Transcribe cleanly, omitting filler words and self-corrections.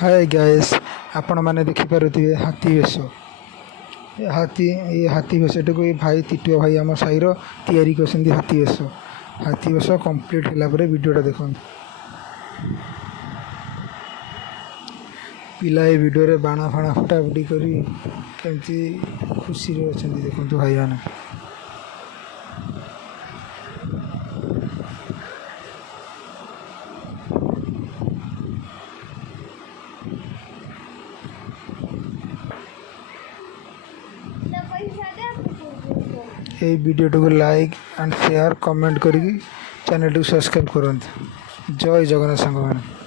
Hi guys आपण मैंने देखिपे हाथी वेश हाथी वेशटा को भाई तिटुआ भाई आम साईर तैयारी कर हाथी वेश कंप्लीट है वीडियोटा देखो पिला ये वीडियो बाण फाण फटाफटी करी खुशी अच्छा देखो भाई मैंने ये वीडियो को लाइक एंड शेयर कमेंट करी चैनल को सब्सक्राइब करते। जय जगन्नाथ संग।